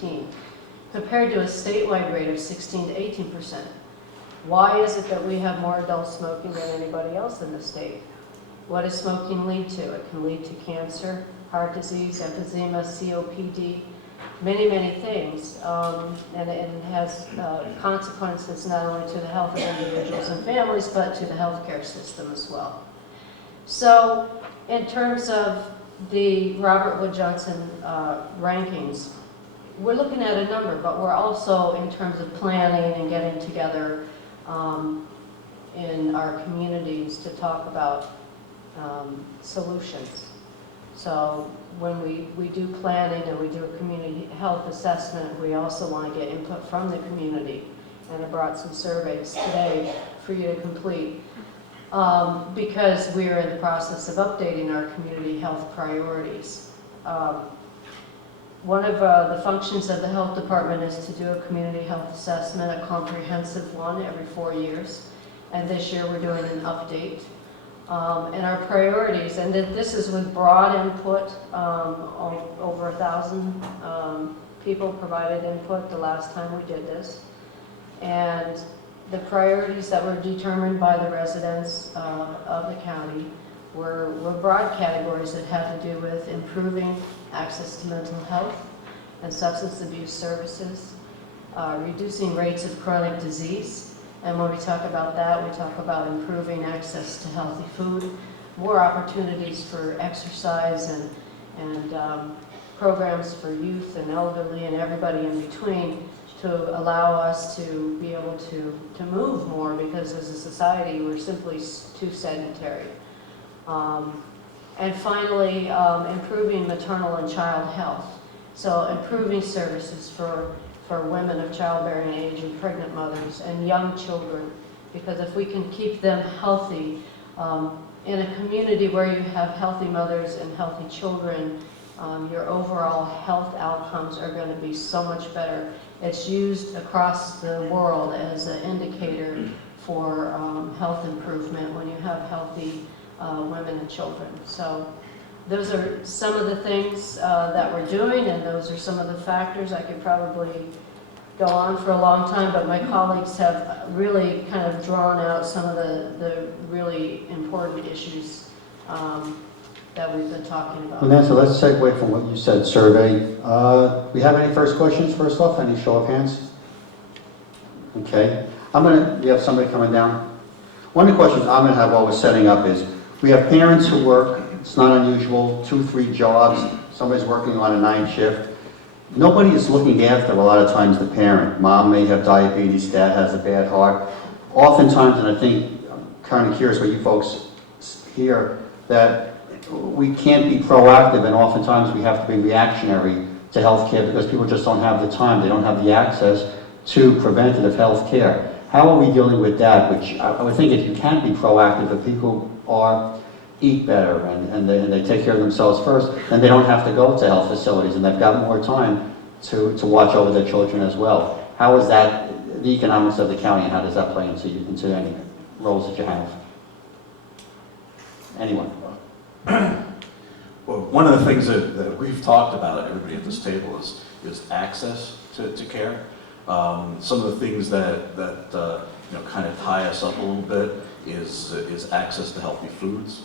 2018, compared to a statewide rate of 16 to 18%. Why is it that we have more adults smoking than anybody else in the state? What does smoking lead to? It can lead to cancer, heart disease, emphysema, COPD, many, many things. And it has consequences not only to the health of individuals and families, but to the healthcare system as well. So, in terms of the Robert Wood Johnson rankings, we're looking at a number, but we're also, in terms of planning and getting together in our communities to talk about solutions. So when we do planning and we do a community health assessment, we also want to get input from the community. And I brought some surveys today for you to complete because we are in the process of updating our community health priorities. One of the functions of the health department is to do a community health assessment, a comprehensive one every 4 years. And this year we're doing an update. And our priorities, and this is with broad input, over 1,000 people provided input the last time we did this. And the priorities that were determined by the residents of the county were broad categories that had to do with improving access to mental health and substance abuse services, reducing rates of chronic disease. And when we talk about that, we talk about improving access to healthy food, more opportunities for exercise and programs for youth and elderly and everybody in between to allow us to be able to move more, because as a society we're simply too sedentary. And finally, improving maternal and child health. So improving services for women of childbearing age and pregnant mothers and young children, because if we can keep them healthy in a community where you have healthy mothers and healthy children, your overall health outcomes are going to be so much better. It's used across the world as an indicator for health improvement when you have healthy women and children. So those are some of the things that we're doing, and those are some of the factors. I could probably go on for a long time, but my colleagues have really kind of drawn out some of the really important issues that we've been talking about. Vanessa, let's segue from what you said, survey. We have any first questions, first off? Any show of hands? Okay. We have somebody coming down. One of the questions I'm going to have while we're setting up is, we have parents who work, it's not unusual, 2, 3 jobs, somebody's working on a 9 shift. Nobody is looking after, a lot of times, the parent. Mom may have diabetes, dad has a bad heart. Oftentimes, and I think, I'm kind of curious what you folks hear, that we can't be proactive, and oftentimes we have to be reactionary to healthcare because people just don't have the time, they don't have the access to preventative health care. How are we dealing with that? Which I would think if you can be proactive, if people eat better and they take care of themselves first, then they don't have to go to health facilities, and they've got more time to watch over their children as well. How is that, the economics of the county, and how does that play into any roles that you have? Anyone? Well, one of the things that we've talked about, everybody at this table, is access to care. Some of the things that kind of tie us up a little bit is access to healthy foods.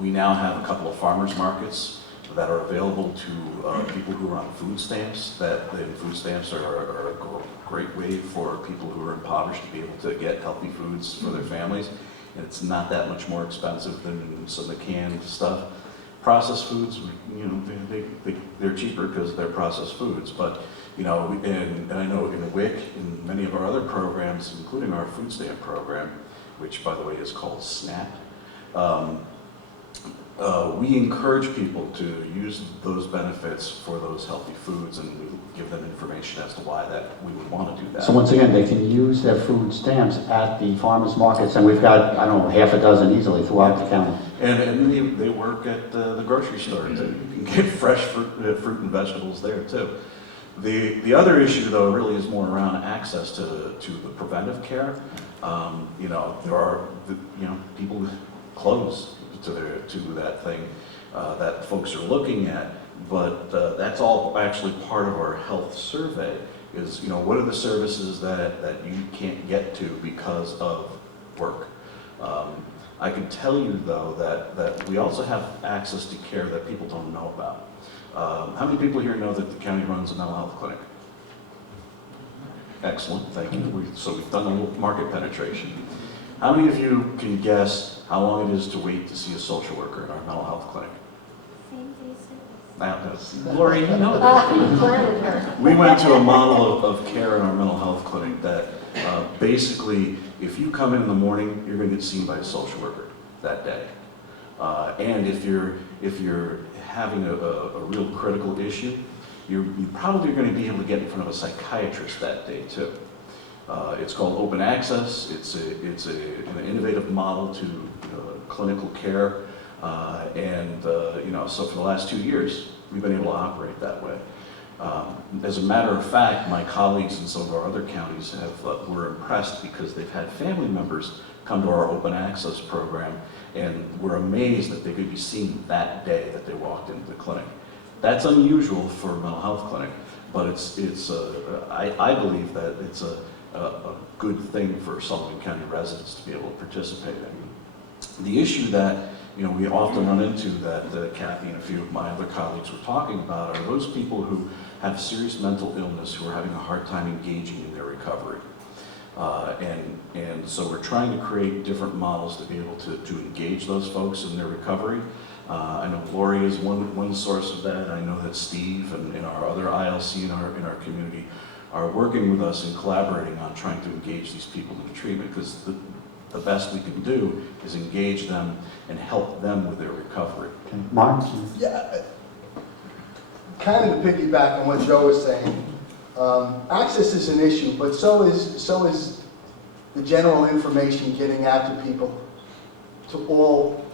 We now have a couple of farmers markets that are available to people who are on food stamps. Food stamps are a great way for people who are impoverished to be able to get healthy foods for their families. And it's not that much more expensive than some of the canned stuff. Processed foods, they're cheaper because they're processed foods. But and I know in WIC and many of our other programs, including our food stamp program, which by the way is called SNAP, we encourage people to use those benefits for those healthy foods, and we give them information as to why that we would want to do that. So once again, they can use their food stamps at the farmers markets, and we've got, I don't know, half a dozen easily throughout the county. And they work at the grocery store. You can get fresh fruit and vegetables there too. The other issue, though, really is more around access to the preventive care. There are people close to that thing that folks are looking at, but that's all actually part of our health survey, is, you know, what are the services that you can't get to because of work? I can tell you, though, that we also have access to care that people don't know about. How many people here know that the county runs a mental health clinic? Excellent, thank you. So we've done a little market penetration. How many of you can guess how long it is to wait to see a social worker in our mental health clinic? Same day service. Lori, you know that. You planted her. We went to a model of care in our mental health clinic that basically, if you come in the morning, you're going to get seen by a social worker that day. And if you're having a real critical issue, you're probably going to be able to get in front of a psychiatrist that day too. It's called open access. It's an innovative model to clinical care, so for the last 2 years we've been able to operate that way. As a matter of fact, my colleagues in some of our other counties were impressed because they've had family members come to our open access program and were amazed that they could be seen that day that they walked into the clinic. That's unusual for a mental health clinic, but I believe that it's a good thing for Sullivan County residents to be able to participate in. The issue that we often run into, that Kathy and a few of my other colleagues were talking about, are those people who have serious mental illness who are having a hard time engaging in their recovery. And so we're trying to create different models to be able to engage those folks in their recovery. I know Lori is one source of that. I know that Steve and our other ILC in our community are working with us and collaborating on trying to engage these people in treatment, because the best we can do is engage them and help them with their recovery. Okay. Mark? Yeah, kind of to piggyback on what Joe was saying, access is an issue, but so is the general information getting out to people, to all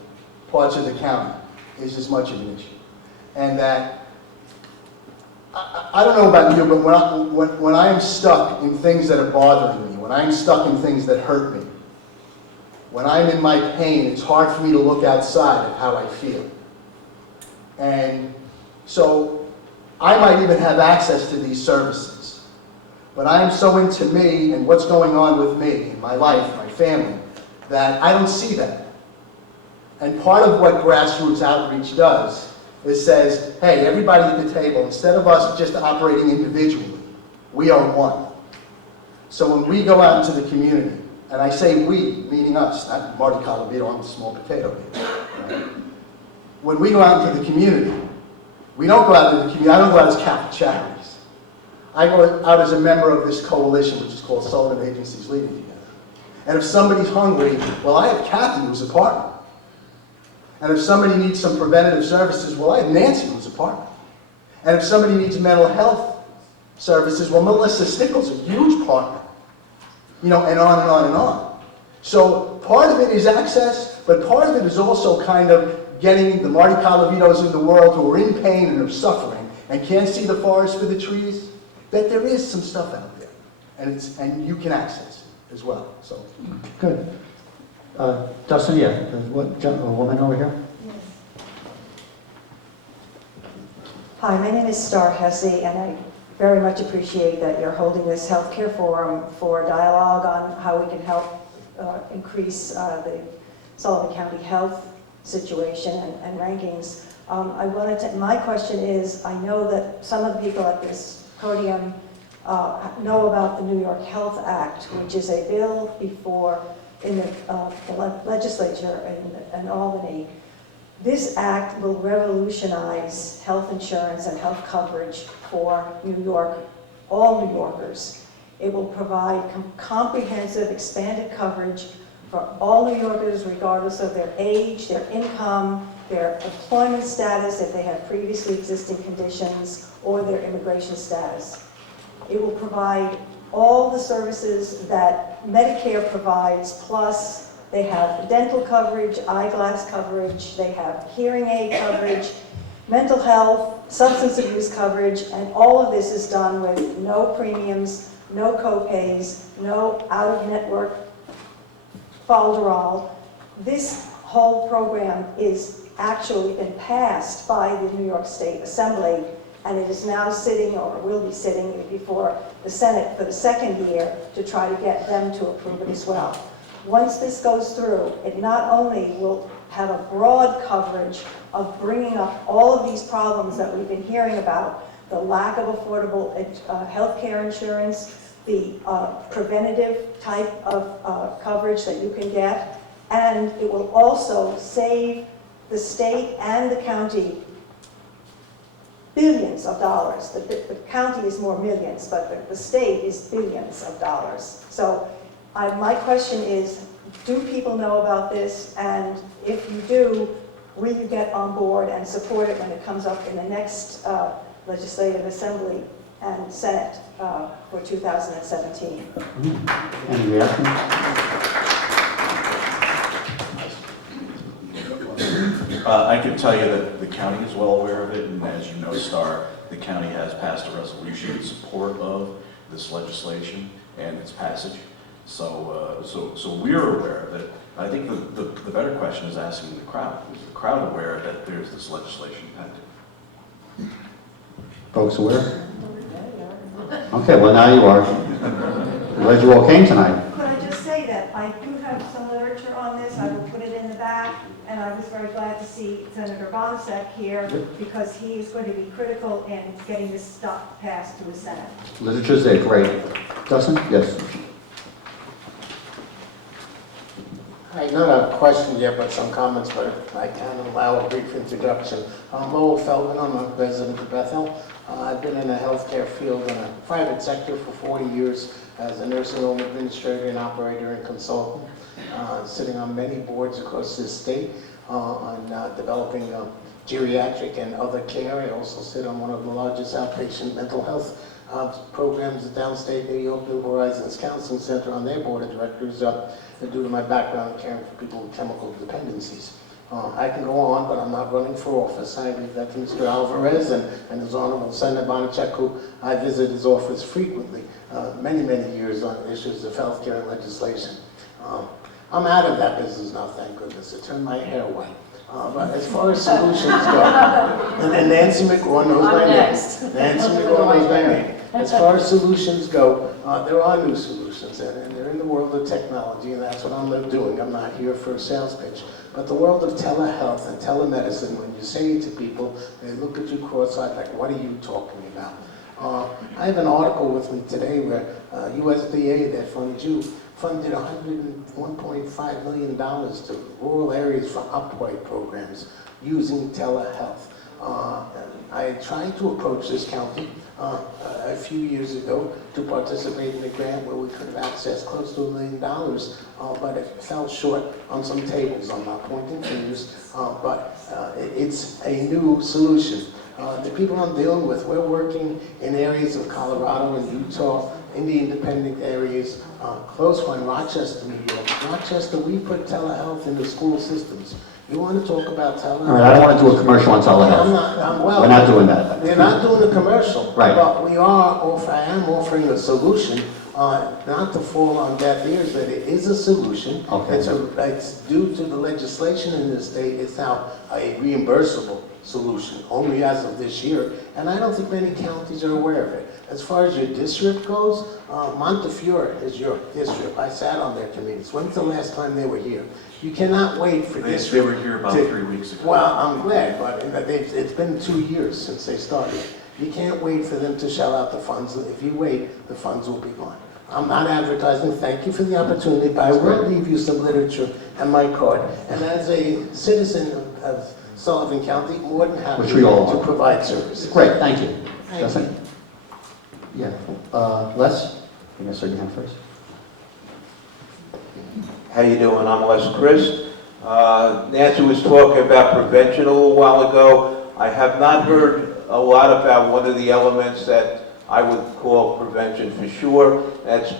parts of the county, is as much of an issue. And that, I don't know about you, but when I am stuck in things that are bothering me, when I'm stuck in things that hurt me, when I'm in my pain, it's hard for me to look outside of how I feel. And so I might even have access to these services, but I'm so into me and what's going on with me, in my life, my family, that I don't see that. And part of what grassroots outreach does is says, hey, everybody at the table, instead of us just operating individually, we are one. So when we go out into the community, and I say we, meaning us, not Marty Calavito, I'm a small potato here. Right? When we go out into the community, we don't go out into the community, I don't go out as Catholic Charities. I go out as a member of this coalition, which is called Sullivan Agencies Leading Together. And if somebody's hungry, well, I have Kathy, who's a partner. And if somebody needs some preventative services, well, I have Nancy, who's a partner. And if somebody needs mental health services, well, Melissa Stickles, a huge partner. And on and on and on. So part of it is access, but part of it is also kind of getting the Marty Calavitos of the world who are in pain and are suffering and can't see the forest for the trees, that there is some stuff out there. And you can access it as well. So Good. Dustin, yeah, a woman over here? Yes. Hi, my name is Star Hesse, and I very much appreciate that you're holding this healthcare forum for dialogue on how we can help increase the Sullivan County health situation and rankings. My question is, I know that some of the people at this podium know about the New York Health Act, which is a bill in the legislature in Albany. This act will revolutionize health insurance and health coverage for New York, all New Yorkers. It will provide comprehensive, expanded coverage for all New Yorkers, regardless of their age, their income, their employment status, if they have previously existing conditions, or their immigration status. It will provide all the services that Medicare provides, plus they have dental coverage, eyeglass coverage, they have hearing aid coverage, mental health, substance abuse coverage, and all of this is done with no premiums, no co-pays, no out-of-network falderall. This whole program is actually been passed by the New York State Assembly, and it is now sitting, or will be sitting, before the Senate for the second year to try to get them to approve it as well. Once this goes through, it not only will have a broad coverage of bringing up all of these problems that we've been hearing about, the lack of affordable health care insurance, the preventative type of coverage that you can get, and it will also save the state and the county billions of dollars. The county is more millions, but the state is billions of dollars. So my question is, do people know about this? And if you do, will you get on board and support it when it comes up in the next Legislative Assembly and Senate for 2017? Any reaction? I can tell you that the county is well aware of it, and as you know, Star, the county has passed a resolution in support of this legislation and its passage. So we're aware of it. I think the better question is asking the crowd. Is the crowd aware that there's this legislation pending? Folks aware? Okay, well now you are. I'm glad you all came tonight. Could I just say that I do have some literature on this, I will put it in the back, and I was very glad to see Senator Bonasek here, because he is going to be critical in getting this stuff passed to the Senate. Literature's there, great. Dustin? Yes. Hi, not a question yet, but some comments, but I can allow a brief introduction. I'm Lowell Feldman, I'm a resident of Bethel. I've been in the healthcare field in a private sector for 40 years as a nursing home administrator and operator and consultant, sitting on many boards across this state on developing geriatric and other care. I also sit on one of the largest outpatient mental health programs at downstate New York, New Horizons Counseling Center, on their board of directors due to my background in caring for people with chemical dependencies. I can go on, but I'm not running for office. I leave that to Mr. Alvarez and his Honorable Senator Bonacek, who I visit his office frequently, many years on issues of healthcare and legislation. I'm out of that business now, thank goodness. It turned my hair white. But as far as solutions go, and Nancy McGraw knows my name. Nancy McGraw knows my name. As far as solutions go, there are new solutions, and they're in the world of technology, and that's what I'm doing. I'm not here for a sales pitch. But the world of telehealth and telemedicine, when you say it to people, they look at you cross-eyed like, what are you talking about? I have an article with me today where USDA, that funds you, funded $101.5 million to rural areas for upgrade programs using telehealth. I tried to approach this county a few years ago to participate in a grant where we could have accessed close to $1 million, but it fell short on some tables. I'm not pointing fingers, but it's a new solution. The people I'm dealing with, we're working in areas of Colorado and Utah, in the independent areas, close one, Rochester, New York. Rochester, we put telehealth in the school systems. You want to talk about telehealth? All right, I don't want to do a commercial on telehealth. We're not doing that. We're not doing a commercial. Right. But I am offering a solution, not to fall on deaf ears, that it is a solution. Okay. It's due to the legislation in this state, it's now a reimbursable solution, only as of this year, and I don't think many counties are aware of it. As far as your district goes, Montefiore is your district. I sat on their committees. When's the last time they were here? You cannot wait for this. They were here about 3 weeks ago. Well, I'm glad, but it's been 2 years since they started. You can't wait for them to shell out the funds. If you wait, the funds will be gone. I'm not advertising. Thank you for the opportunity, but I will leave you some literature and my card. And as a citizen of Sullivan County, more than happy Which we all to are. provide services. Great, thank you. Thank Justin? Yeah. Les? You guys start your hand first. How you doing? I'm Les Crist. Nancy was talking about prevention a little while ago. I have not heard a lot about one of the elements that I would call prevention for sure. That's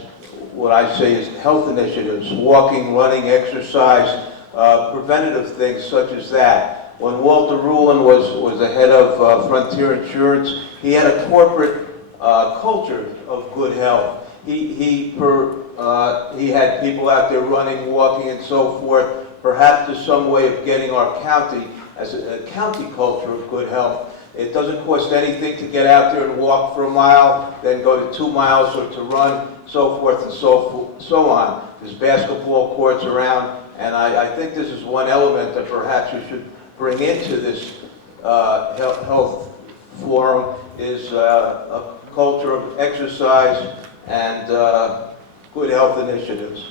what I say is health initiatives, walking, running, exercise, preventative things such as that. When Walter Rulin was the head of Frontier Insurance, he had a corporate culture of good health. He had people out there running, walking, and so forth. Perhaps there's some way of getting our county as a county culture of good health. It doesn't cost anything to get out there and walk for a mile, then go to 2 miles or to run, so forth and so on. There's basketball courts around, and I think this is one element that perhaps we should bring into this health forum is a culture of exercise and good health initiatives.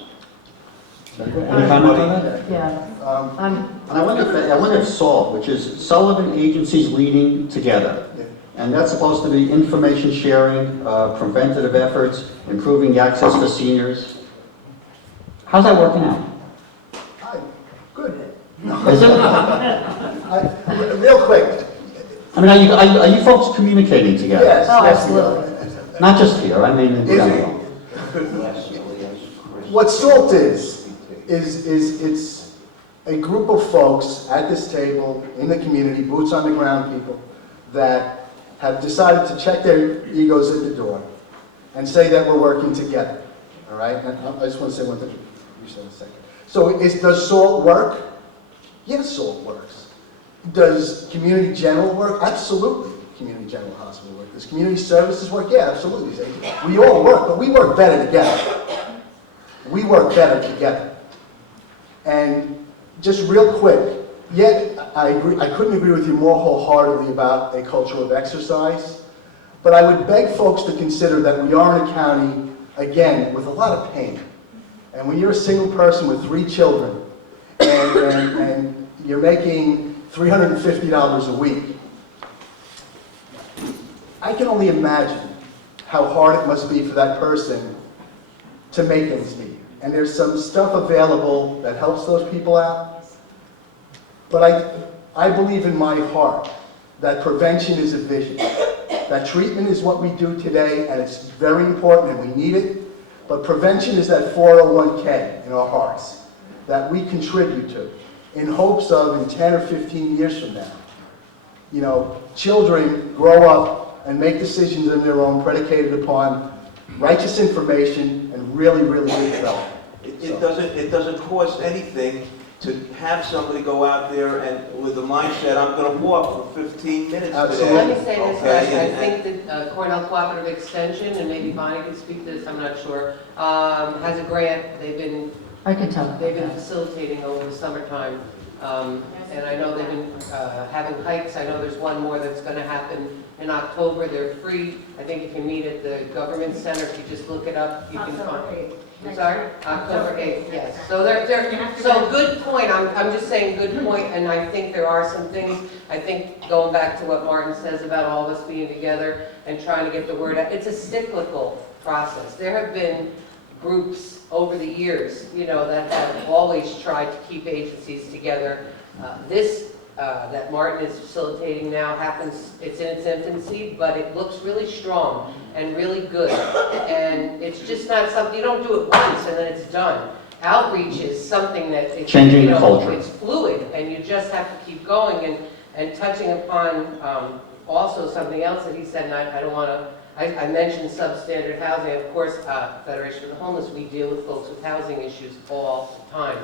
Any comment on that? Yeah. Um, And I wonder if SALT, which is Sullivan Agencies Leading Together, Yeah. and that's supposed to be information sharing, preventative efforts, improving access for seniors. How's that working out? Hi, good. Is it? Real quick, I mean, are you folks communicating together? yes. Oh, yes, absolutely. Not just here, I mean in Is it- general. What SALT is it's a group of folks at this table, in the community, boots on the ground people, that have decided to check their egos at the door and say that we're working together, all right? And I just want to say one thing, you said a second. So does SALT work? Yes, SALT works. Does Community General work? Absolutely, Community General Hospital work. Does Community Services work? Yeah, absolutely. We all work, but we work better together. We work better together. And just real quick, I agree, I couldn't agree with you more wholeheartedly about a culture of exercise, but I would beg folks to consider that we are in a county, again, with a lot of pain. And when you're a single person with 3 children, and you're making $350 a week, I can only imagine how hard it must be for that person to make ends meet. And there's some stuff available that helps those people out. But I believe in my heart that prevention is a vision. That treatment is what we do today, and it's very important, and we need it. But prevention is that 401k in our hearts that we contribute to in hopes of, in 10 or 15 years from now, children grow up and make decisions of their own predicated upon righteous information and really, really good development. It doesn't cost anything to have somebody go out there and with the mindset, I'm going to walk for 15 minutes Absolutely. today. Let me say this, Okay, guys, I and- think that Cornell Cooperative Extension, and maybe Bonnie could speak to this, I'm not sure, has a grant I can tell. they've been facilitating over the summertime. And I know they've been having hikes, I know there's one more that's gonna happen in October, they're free. I think you can meet at the government center, if you just look it up, you can find. I'm sorry? October 8th, yes. So so good point, I'm just saying good point, and I think there are some things, I think going back to what Martin says about all of us being together and trying to get the word out, it's a cyclical process. There have been groups over the years, that have always tried to keep agencies together. This that Martin is facilitating now happens, it's in its infancy, but it looks really strong and really good. And it's just not something, you don't do it once and then it's done. Outreach is something that it's, Changing the culture. It's fluid, and you just have to keep going and touching upon also something else that he said, and I don't want to, I mentioned substandard housing. Of course, Federation of the Homeless, we deal with folks with housing issues all the time.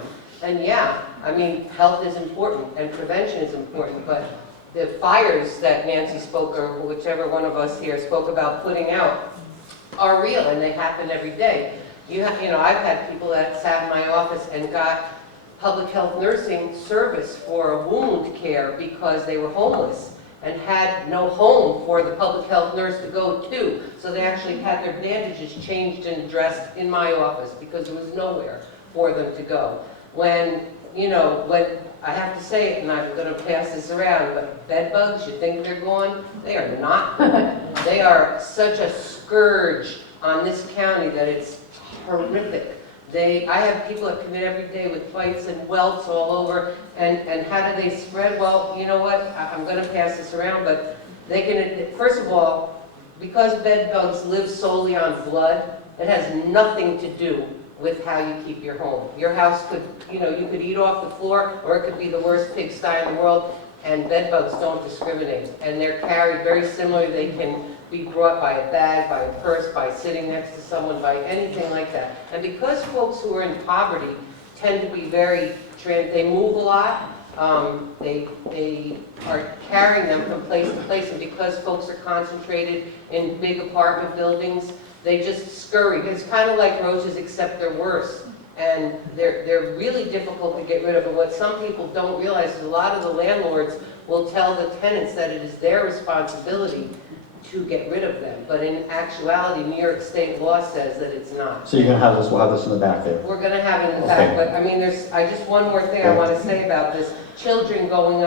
And yeah, I mean, health is important and prevention is important, but the fires that Nancy spoke, or whichever one of us here spoke about putting out, are real and they happen every day. I've had people that sat in my office and got public health nursing service for wound care because they were homeless and had no home for the public health nurse to go to. So they actually had their bandages changed and dressed in my office because there was nowhere for them to go. When I have to say it, and I'm going to pass this around, but bed bugs, you think they're gone? They are not gone. They are such a scourge on this county that it's horrific. I have people that come in every day with bites and welts all over, and how do they spread? Well, you know what, I'm going to pass this around, but they can, first of all, because bed bugs live solely on blood, it has nothing to do with how you keep your home. Your house could, you could eat off the floor, or it could be the worst pigsty in the world, and bed bugs don't discriminate. And they're carried very similarly. They can be brought by a bag, by a purse, by sitting next to someone, by anything like that. And because folks who are in poverty tend to be they move a lot, They are carrying them from place to place, and because folks are concentrated in big apartment buildings, they just scurry. It's kind of like roaches, except they're worse. And they're really difficult to get rid of. And what some people don't realize is a lot of the landlords will tell the tenants that it is their responsibility to get rid of them. But in actuality, New York State law says that it's not. So you're gonna have this, we'll have this in the back there. We're gonna have it in the Okay. back, but I mean, just one more thing I want to say about this. Children growing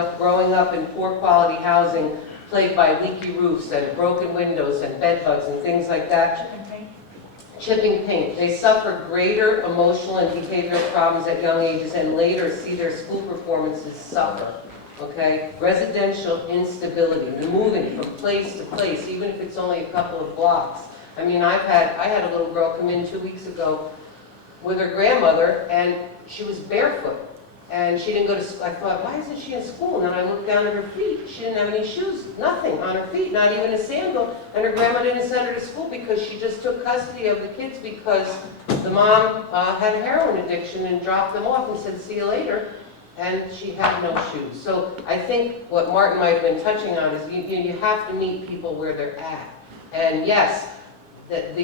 up in poor quality housing, plagued by leaky roofs and broken windows and bed bugs and things like that. Chipping paint. They suffer greater emotional and behavioral problems at young ages and later see their school performances suffer. Okay? Residential instability, moving from place to place, even if it's only a couple of blocks. I mean, I had a little girl come in 2 weeks ago with her grandmother, and she was barefoot. And she didn't go to school. I thought, why isn't she in school? And then I looked down at her feet. She didn't have any shoes, nothing on her feet, not even a sandal. And her grandma didn't send her to school because she just took custody of the kids because the mom had a heroin addiction and dropped them off and said, see you later. And she had no shoes. So I think what Martin might have been touching on is you have to meet people where they're at. And yes, that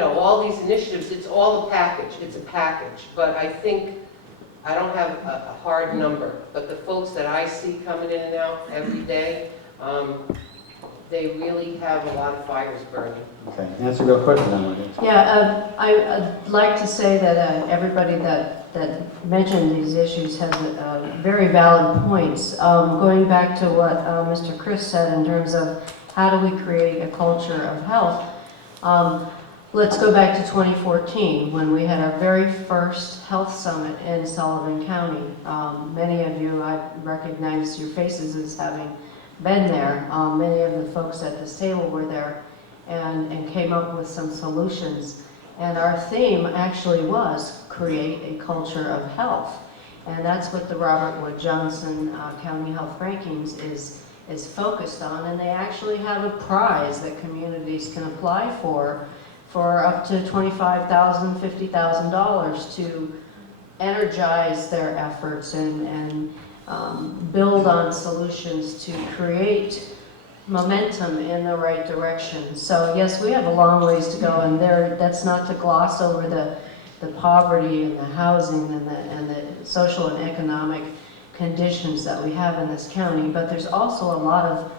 all these initiatives, it's all a package. It's a package. But I think, I don't have a hard number, but the folks that I see coming in and out every day, they really have a lot of fires burning. Okay, answer real quick and then we'll get. Yeah, I'd like to say that everybody that mentioned these issues has very valid points. Going back to what Mr. Crist said in terms of how do we create a culture of health, let's go back to 2014 when we had our very first health summit in Sullivan County. Many of you, I recognize your faces as having been there. Many of the folks at this table were there and came up with some solutions. And our theme actually was create a culture of health. And that's what the Robert Wood Johnson County Health Rankings is focused on. And they actually have a prize that communities can apply for up to $25,000, $50,000 to energize their efforts and build on solutions to create momentum in the right direction. So yes, we have a long ways to go, and that's not to gloss over the poverty and the housing and the social and economic conditions that we have in this county, but there's also a lot of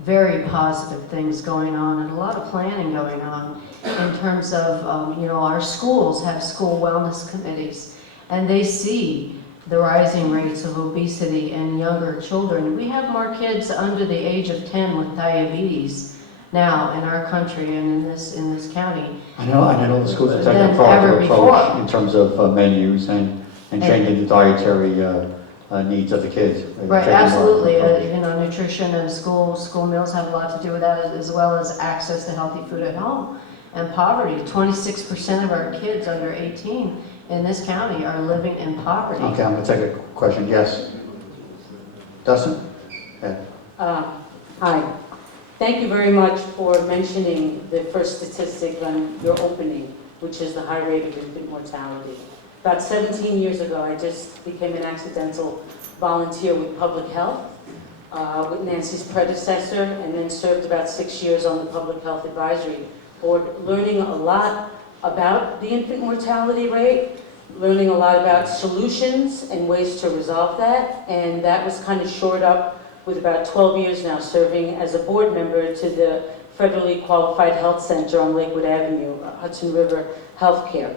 very positive things going on and a lot of planning going on in terms of, our schools have school wellness committees, and they see the rising rates of obesity in younger children. We have more kids under the age of 10 with diabetes now in our country and in this county. I know the schools are taking a Than ever proactive before. approach in terms of menus and changing the dietary needs of the kids. Right, Taking a absolutely. proactive approach. Nutrition and school meals have a lot to do with that, as well as access to healthy food at home. And poverty, 26% of our kids under 18 in this county are living in poverty. Okay, I'm going to take a question. Yes. Dustin? Yeah. Hi. Thank you very much for mentioning the first statistic on your opening, which is the high rate of infant mortality. About 17 years ago, I just became an accidental volunteer with public health, with Nancy's predecessor, and then served about 6 years on the Public Health Advisory Board, learning a lot about the infant mortality rate, learning a lot about solutions and ways to resolve that, and that was kind of shored up with about 12 years now serving as a board member to the federally qualified health center on Lakewood Avenue, Hudson River Healthcare.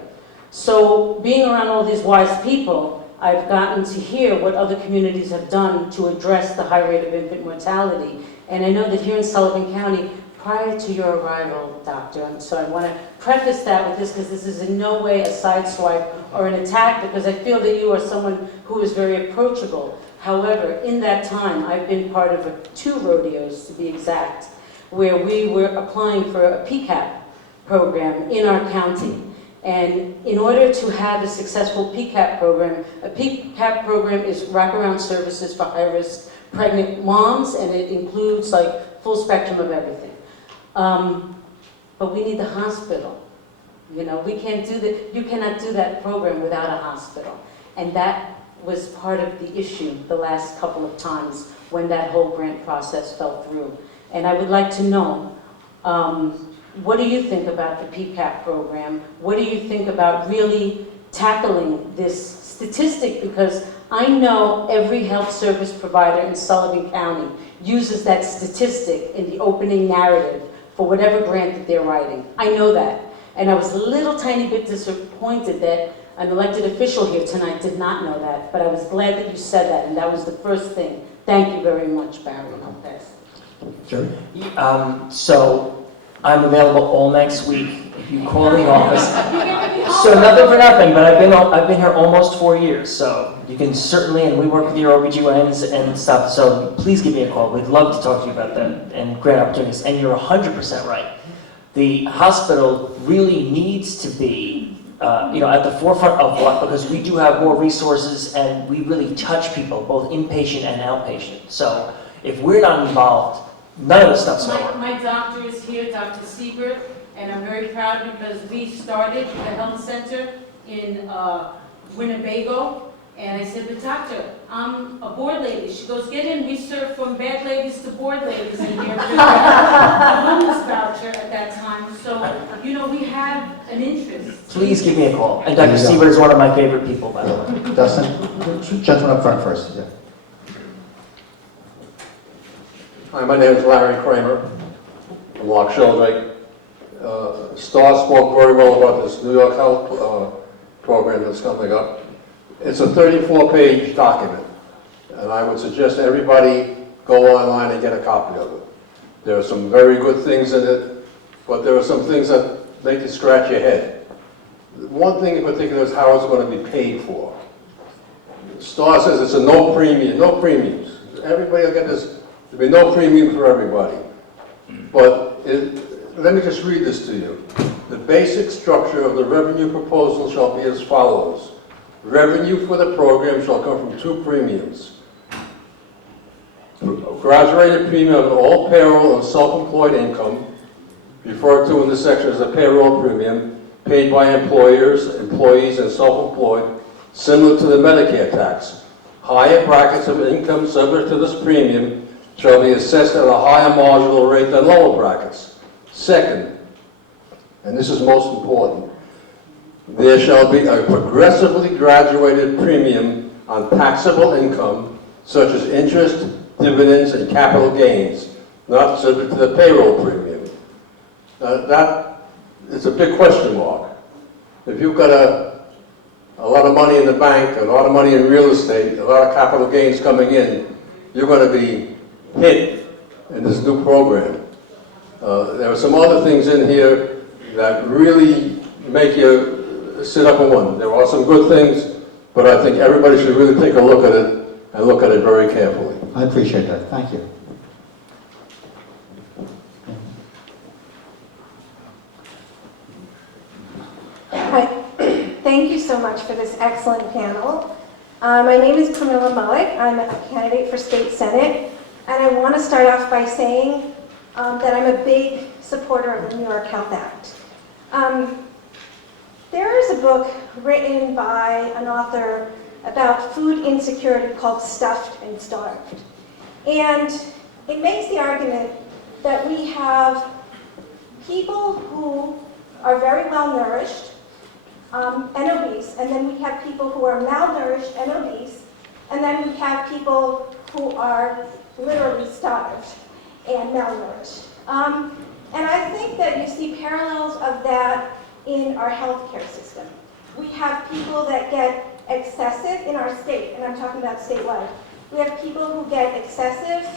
So being around all these wise people, I've gotten to hear what other communities have done to address the high rate of infant mortality. And I know that here in Sullivan County, prior to your arrival, Doctor, and so I want to preface that with this because this is in no way a sideswipe or an attack, because I feel that you are someone who is very approachable. However, in that time, I've been part of 2 rodeos, to be exact, where we were applying for a PCAP program in our county. And in order to have a successful PCAP program, a PCAP program is wraparound services for high-risk pregnant moms, and it includes like full spectrum of everything. But we need the hospital. We can't do that. You cannot do that program without a hospital. And that was part of the issue the last couple of times when that whole grant process fell through. And I would like to know, what do you think about the PCAP program? What do you think about really tackling this statistic? Because I know every health service provider in Sullivan County uses that statistic in the opening narrative for whatever grant that they're writing. I know that. And I was a little tiny bit disappointed that an elected official here tonight did not know that, but I was glad that you said that, and that was the first thing. Thank you very much, Barry. I'll pass. Jerry? So I'm available all next week if you call the office. So nothing for nothing, but I've been here almost 4 years, so you can certainly, and we work with your OBGYNs and stuff, so please give me a call. We'd love to talk to you about that and grant opportunities. And you're 100% right. The hospital really needs to be at the forefront of what, because we do have more resources and we really touch people, both inpatient and outpatient. So if we're not involved, none of this stuff's going to work. My doctor is here, Dr. Siebert, and I'm very proud because we started the health center in Winnebago. And I said, but doctor, I'm a board lady. She goes, get in, we serve from bad ladies to board ladies in here. A homeless voucher at that time. So, we have an interest. Please give me a call. And Dr. Siebert is one of my favorite people, by the way. Dustin? Gentleman up front first, yeah. Hi, my name is Larry Kramer from Lock Sheldrake. Star spoke very well about this New York Health program that's coming up. It's a 34-page document, and I would suggest everybody go online and get a copy of it. There are some very good things in it, but there are some things that make you scratch your head. One thing in particular is how it's going to be paid for. Star says it's a no premiums. Everybody will get this, there'll be no premium for everybody. But let me just read this to you. The basic structure of the revenue proposal shall be as follows. Revenue for the program shall come from 2 premiums. Graduated premium on all payroll and self-employed income, referred to in this section as a payroll premium, paid by employers, employees, and self-employed, similar to the Medicare tax. Higher brackets of income subject to this premium shall be assessed at a higher marginal rate than lower brackets. Second, and this is most important, there shall be a progressively graduated premium on taxable income, such as interest, dividends, and capital gains, not subject to the payroll premium. That is a big question mark. If you've got a lot of money in the bank, a lot of money in real estate, a lot of capital gains coming in, you're going to be hit in this new program. There are some other things in here that really make you sit up and wonder. There are some good things, but I think everybody should really take a look at it and look at it very carefully. I appreciate that. Thank you. Hi. Thank you so much for this excellent panel. My name is Camilla Malick. I'm a candidate for State Senate, and I want to start off by saying that I'm a big supporter of the New York Health Act. There is a book written by an author about food insecurity called Stuffed and Starved. And it makes the argument that we have people who are very well nourished and obese, and then we have people who are malnourished and obese, and then we have people who are literally starved and malnourished. And I think that you see parallels of that in our healthcare system. We have people that get excessive in our state, and I'm talking about statewide. We have people who get excessive,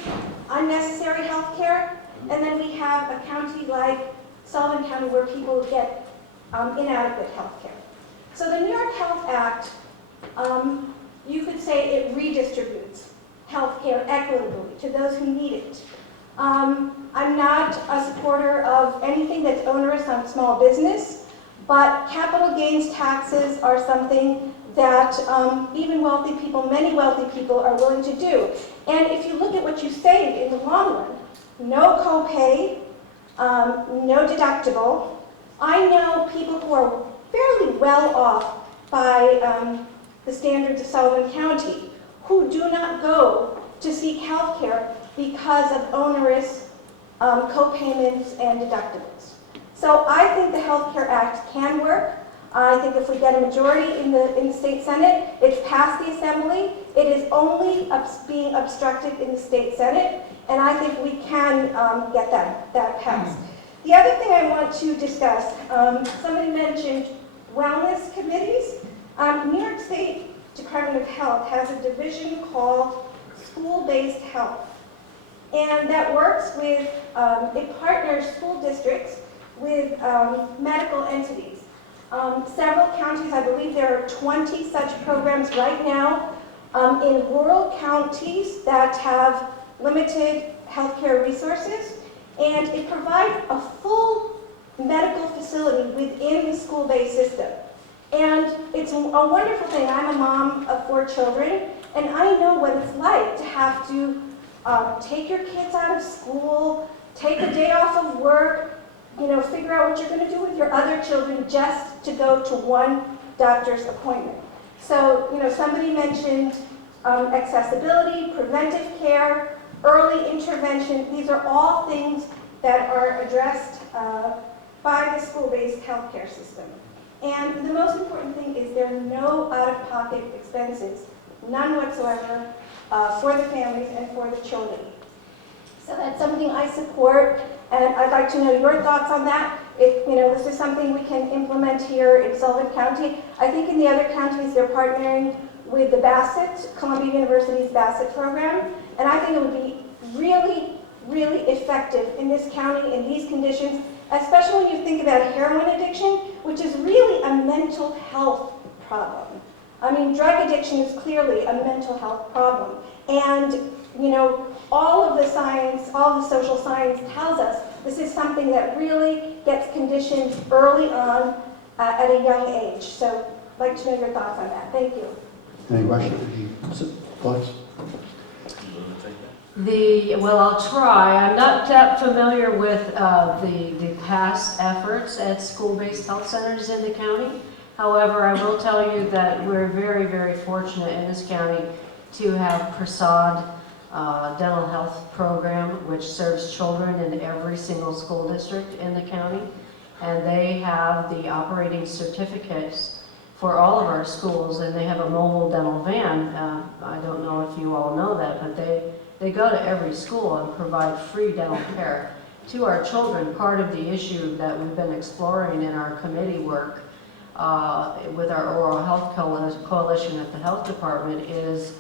unnecessary health care, and then we have a county like Sullivan County where people get inadequate health care. So the New York Health Act, you could say it redistributes health care equitably to those who need it. I'm not a supporter of anything that's onerous on small business, but capital gains taxes are something that even wealthy people, many wealthy people, are willing to do. And if you look at what you save in the long run, no copay, no deductible. I know people who are fairly well off by the standards of Sullivan County, who do not go to seek health care because of onerous co-payments and deductibles. So I think the Health Care Act can work. I think if we get a majority in the state Senate, it's passed the Assembly. It is only being obstructed in the state Senate, and I think we can get that passed. The other thing I want to discuss, somebody mentioned wellness committees. New York State Department of Health has a division called School-Based Health, and that works with, it partners school districts with medical entities. Several counties, I believe there are 20 such programs right now in rural counties that have limited healthcare resources, and it provides a full medical facility within the school-based system. And it's a wonderful thing. I'm a mom of 4 children, and I know what it's like to have to take your kids out of school, take a day off of work, figure out what you're going to do with your other children just to go to one doctor's appointment. So, somebody mentioned accessibility, preventive care, early intervention. These are all things that are addressed by the school-based healthcare system. And the most important thing is there are no out-of-pocket expenses, none whatsoever, for the families and for the children. So that's something I support, and I'd like to know your thoughts on that. If this is something we can implement here in Sullivan County. I think in the other counties they're partnering with the Bassett, Columbia University's Bassett program, and I think it would be really, really effective in this county in these conditions, especially when you think about heroin addiction, which is really a mental health problem. I mean, drug addiction is clearly a mental health problem. And, all of the science, all of the social science tells us this is something that really gets conditioned early on at a young age. So I'd like to know your thoughts on that. Thank you. Any questions? Thoughts? Well, I'll try. I'm not that familiar with the past efforts at school-based health centers in the county. However, I will tell you that we're very, very fortunate in this county to have Prasad dental health program, which serves children in every single school district in the county. And they have the operating certificates for all of our schools, and they have a mobile dental van. I don't know if you all know that, but they go to every school and provide free dental care to our children. Part of the issue that we've been exploring in our committee work with our Oral Health Coalition at the Health Department is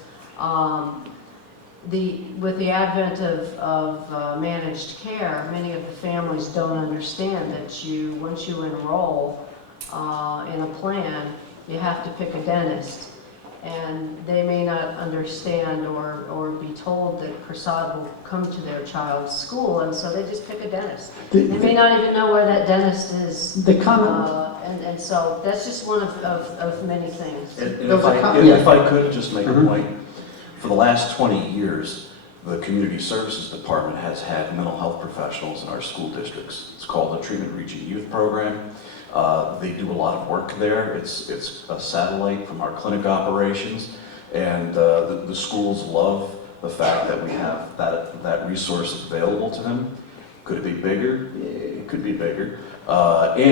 with the advent of managed care, many of the families don't understand that once you enroll in a plan, you have to pick a dentist. And they may not understand or be told that Prasad will come to their child's school, and so they just pick a dentist. They may not even know where that dentist is. And so that's just one of many things. And if I could just make a point, for the last 20 years, the Community Services Department has had mental health professionals in our school districts. It's called the Treatment Reaching Youth Program. They do a lot of work there. It's a satellite from our clinic operations, and the schools love the fact that we have that resource available to them. Could it be bigger? It could be bigger. And